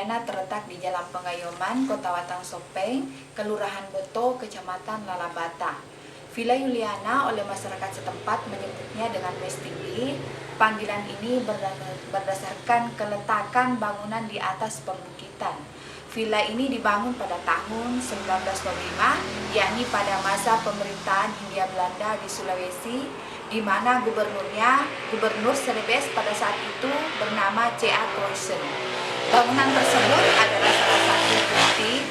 Yuliana terletak di Jalan Pengayoman, Kota Watang Sopeng, Kelurahan Boto, Kecamatan Lalabata. Villa Yuliana oleh masyarakat setempat menyebutnya dengan Westinggi. Panggilan ini berdasarkan keletakan bangunan di atas perbukitan. Villa ini dibangun pada tahun 1925, yakni pada masa pemerintahan Hindia Belanda di Sulawesi, di mana Gubernur Celebes pada saat itu bernama C.A. Cruyssen. Bangunan tersebut adalah salah satu bukti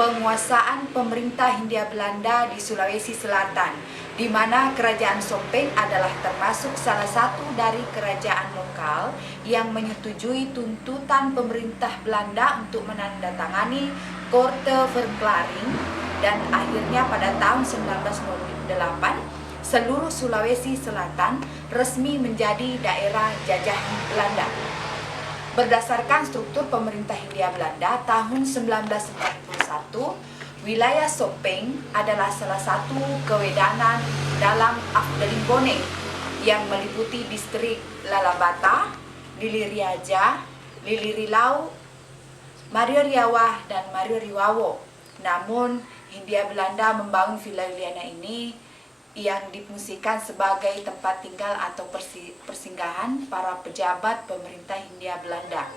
penguasaan pemerintah Hindia Belanda di Sulawesi Selatan, di mana Kerajaan Sopeng adalah termasuk salah satu dari kerajaan lokal yang menyetujui tuntutan pemerintah Belanda untuk menandatangani Korte Verklaring, dan akhirnya pada tahun 1928 seluruh Sulawesi Selatan resmi menjadi daerah jajahan Belanda. Berdasarkan struktur pemerintah Hindia Belanda tahun 1941, wilayah Sopeng adalah salah satu kewedanan dalam Afdelingbone yang meliputi distrik Lalabata, Liliriaja, Lilirilau, Marioriawah, dan Marioriwawo. Namun, Hindia Belanda membangun Villa Yuliana ini yang difungsikan sebagai tempat tinggal atau persinggahan para pejabat pemerintah Hindia Belanda.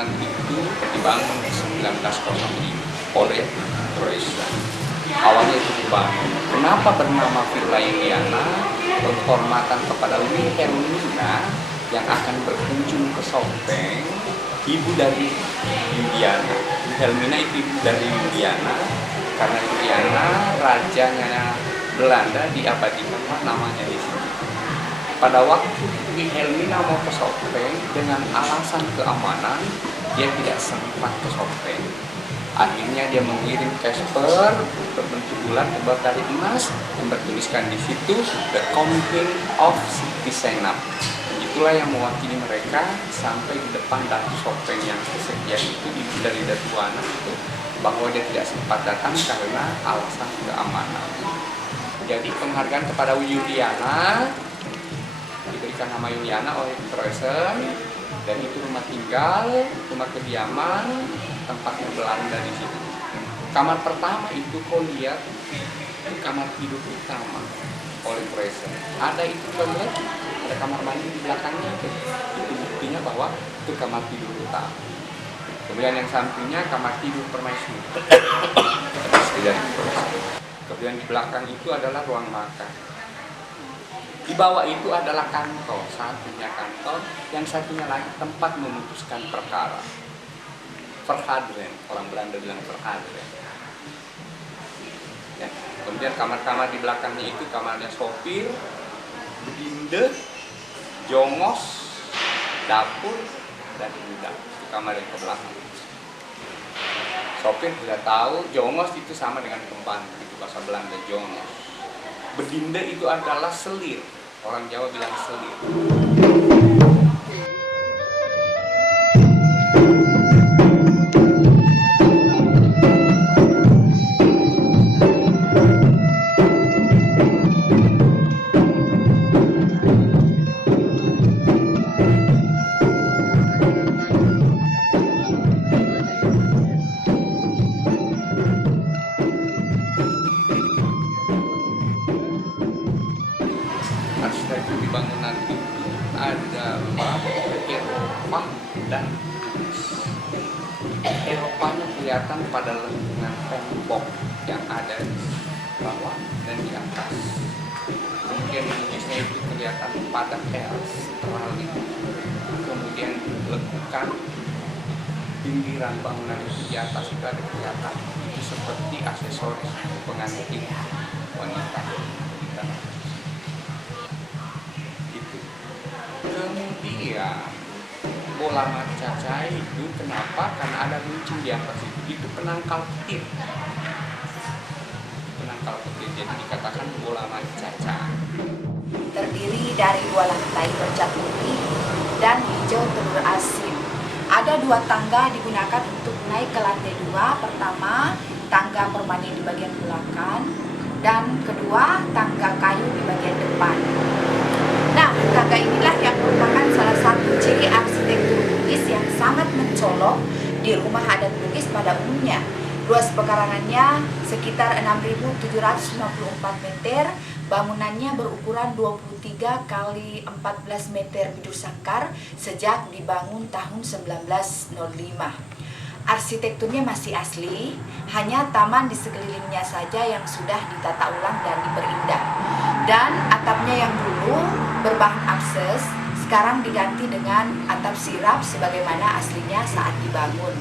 Itu dibangun 1905 oleh Cruyssen. Awalnya itu dibangun. Kenapa bernama Villa Yuliana? Penghormatan kepada Wilhelmina yang akan berkunjung ke Sopeng, ibu dari Yuliana. Wilhelmina itu ibu dari Yuliana, karena Yuliana rajanya Belanda diabadikan namanya di sini. Pada waktu Wilhelmina mau ke Sopeng dengan alasan keamanan, dia tidak sempat ke Sopeng. Akhirnya dia mengirim Casper berbentuk bulat terbuat dari emas yang bertuliskan di situ The Coming of Citizenship. Itulah yang mewakili mereka sampai di depan Datu Sopeng yang kesekian itu, ibu dari Datuana itu, bahwa dia tidak sempat datang karena alasan keamanan. Jadi penghargaan kepada Yuliana diberikan nama Yuliana oleh Cruyssen, dan itu rumah tinggal, rumah kediaman, tempatnya Belanda di situ. Kamar pertama itu kau lihat, itu kamar tidur utama oleh Cruyssen. Ada itu kau lihat, ada kamar mandi di belakangnya, itu buktinya bahwa itu kamar tidur utama. Kemudian yang sampingnya kamar tidur permaisuri. Kemudian di belakang itu adalah ruang makan. Di bawah itu adalah kantor, satunya kantor, yang satunya lagi tempat memutuskan perkara. Verhaderen, orang Belanda bilang verhaderen. Ya. Kemudian kamar-kamar di belakangnya itu kamarnya sopir, bedinde, jongos, dapur, dan gudang. Itu kamar yang ke belakang. Sopir tidak tahu, jongos itu sama dengan pembantu, itu bahasa Belanda jongos. Bedinde itu adalah selir. Orang Jawa bilang selir. Arsitektur di bangunan itu ada Eropa dan Eropanya kelihatan pada lengkungan tembok yang ada di bawah dan di atas. Kemudian Indonesia itu kelihatan pada terali. Kemudian lengkungan pinggiran bangunan itu di atas itu ada kelihatan itu seperti aksesoris pengantin wanita. Kemudian bola caca itu kenapa? Karena ada runcing di atas itu penangkal petir. kalau jadi dikatakan bola mati caca. Terdiri dari 2 lantai bercat putih dan hijau telur asin. Ada 2 tangga digunakan untuk naik ke lantai 2. Pertama, tangga permanen di bagian belakang, dan kedua, tangga kayu di bagian depan. Nah, tangga inilah yang merupakan salah satu ciri arsitektur Bugis yang sangat mencolok di rumah adat Bugis pada umumnya. Luas pekarangannya sekitar 6.754 meter, bangunannya berukuran 23 kali 14 meter bujur sangkar sejak dibangun tahun 1905. Arsitekturnya masih asli, hanya taman di sekelilingnya saja yang sudah ditata ulang dan diperindah. Dan atapnya yang dulu berbahan apses sekarang diganti dengan atap sirap sebagaimana aslinya saat dibangun.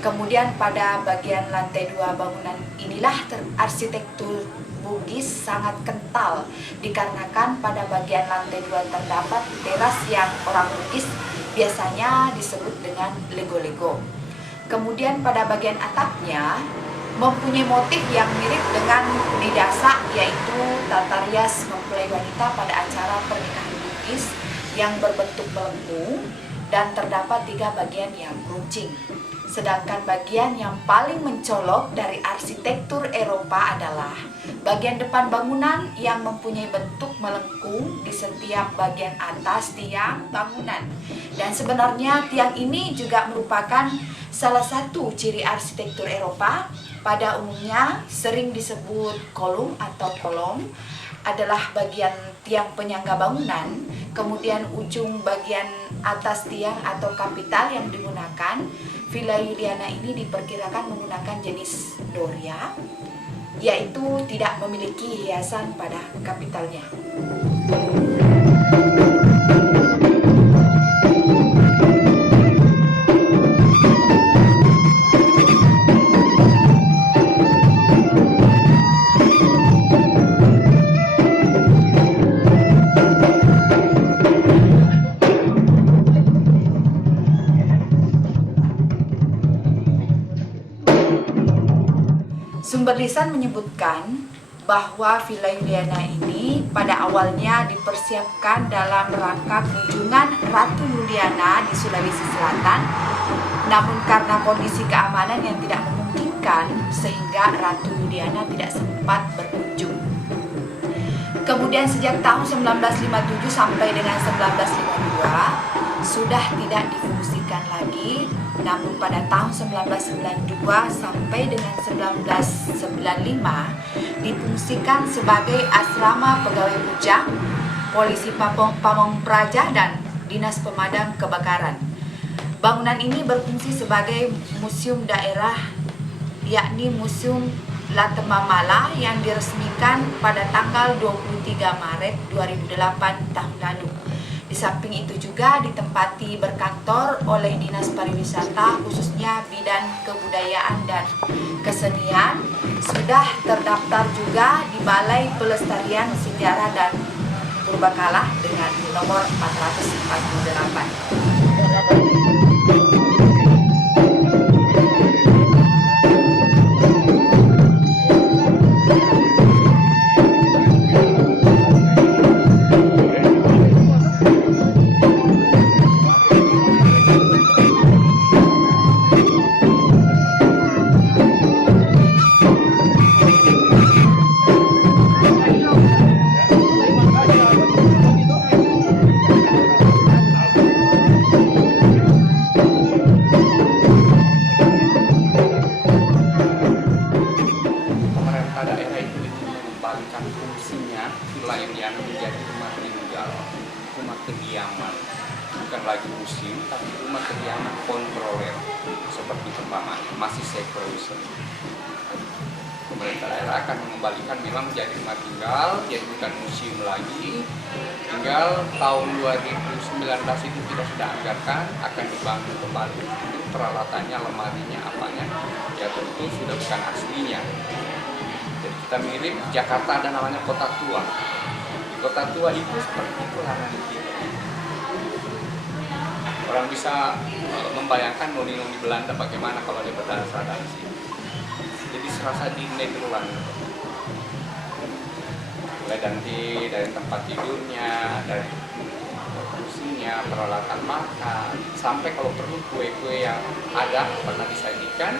Kemudian pada bagian lantai 2 bangunan inilah arsitektur Bugis sangat kental dikarenakan pada bagian lantai 2 terdapat teras yang orang Bugis biasanya disebut dengan lego-lego. Kemudian pada bagian atapnya mempunyai motif yang mirip dengan di dasar, yaitu tata rias mempelai wanita pada acara pernikahan Bugis yang berbentuk melengkung dan terdapat 3 bagian yang runcing. Sedangkan bagian yang paling mencolok dari arsitektur Eropa adalah bagian depan bangunan yang mempunyai bentuk melengkung di setiap bagian atas tiang bangunan. Dan sebenarnya tiang ini juga merupakan salah satu ciri arsitektur Eropa. Pada umumnya sering disebut kolum atau kolom, adalah bagian tiang penyangga bangunan. Kemudian ujung bagian atas tiang atau kapital yang digunakan. Villa Juliana ini diperkirakan menggunakan jenis Doria, yaitu tidak memiliki hiasan pada kapitalnya. Sumber lisan menyebutkan bahwa Villa Juliana ini pada awalnya dipersiapkan dalam rangka kunjungan Ratu Juliana di Sulawesi Selatan, namun karena kondisi keamanan yang tidak memungkinkan sehingga Ratu Juliana tidak sempat berkunjung. Kemudian sejak tahun 1957 sampai dengan 1952 sudah tidak difungsikan lagi. Namun pada tahun 1992 sampai dengan 1995 difungsikan sebagai asrama pegawai bujang, polisi pamong praja, dan dinas pemadam kebakaran. Bangunan ini berfungsi sebagai museum daerah, yakni Museum Latemamala yang diresmikan pada tanggal 23 Maret 2008 tahun lalu. Di samping itu juga ditempati berkantor oleh Dinas Pariwisata, khususnya bidang kebudayaan dan kesenian. Sudah terdaftar juga di Balai Pelestarian Sejarah dan Purbakala dengan nomor 448. Rumah kediaman, bukan lagi museum, tapi rumah kediaman kontroler seperti umpamanya masih sekularisme. Pemerintah daerah akan mengembalikan memang menjadi rumah tinggal, jadi bukan museum lagi. Tinggal tahun 2019 itu kita sudah anggarkan akan dibangun kembali. Peralatannya, lemarinya, apanya, ya tentu sudah bukan aslinya. Jadi kita mirip Jakarta ada namanya Kota Tua. Kota Tua itu seperti itulah nanti. Orang bisa membayangkan noni-noni Belanda bagaimana kalau dia berdansa di sini. Jadi serasa di Nederland. mulai dari tempat tidurnya, dari kursinya, peralatan makan, sampai kalau perlu kue-kue yang ada pernah disajikan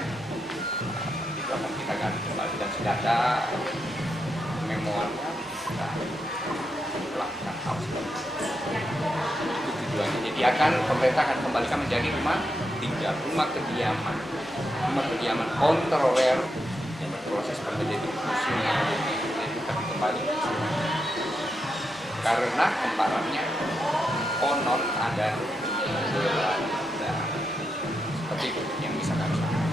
itu akan kita ganti kembali, dan sudah ada memoannya kita lakukan hal seperti itu tujuannya. Jadi pemerintah akan kembalikan menjadi rumah tinggal, rumah kediaman kontroler yang berproses menjadi fungsinya, jadi tapi kembali karena kembarannya konon ada seperti itu yang bisa kami sampaikan.